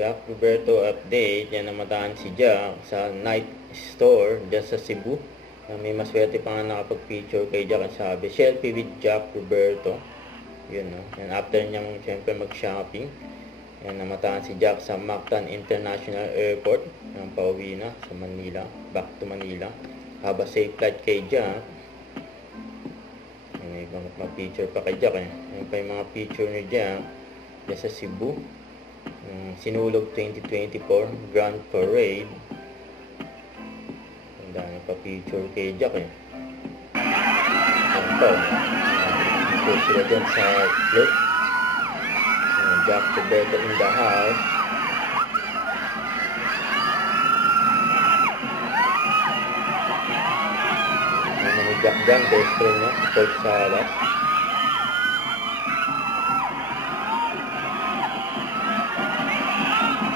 Jack Roberto update. Yan namataan si Jack sa night store dyan sa Cebu. May maswerte pa nga nakapag-picture kay Jack. Ang sabi, selfie with Jack Roberto. Yun, no? Yan, after niyang siyempre mag-shopping. Yan, namataan si Jack sa Mactan International Airport. Yan, pauwi na sa Manila. Back to Manila. Have a safe flight kay Jack. Yan, may mga picture pa kay Jack. Yan pa yung mga picture ni Jack dyan sa Cebu. Sinulog 2024 Grand Parade. Ang dami pa picture kay Jack Yan pa. Picture sila dyan sa float. Jack Roberto in the house. Ano ni Jack dyan, best friend niya, si Coach Salas.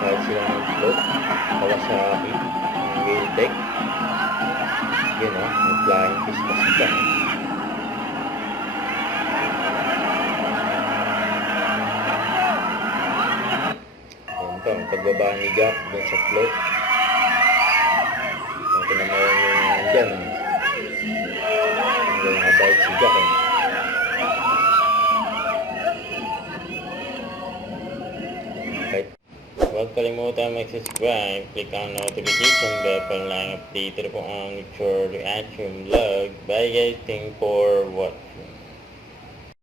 Kahit sila ng float, Kawasaki, ng Wheeltech. Yun o, may flying fish pa sila. Yan pa, ang pagbaba ni Jack dun sa float. Ito naman yung dyan. Hanggang nakabait si Jack eh. Huwag kalimutan mag-subscribe, click ang notification bell para lang update po ang future reaction vlog. Bye guys, thank you for watching.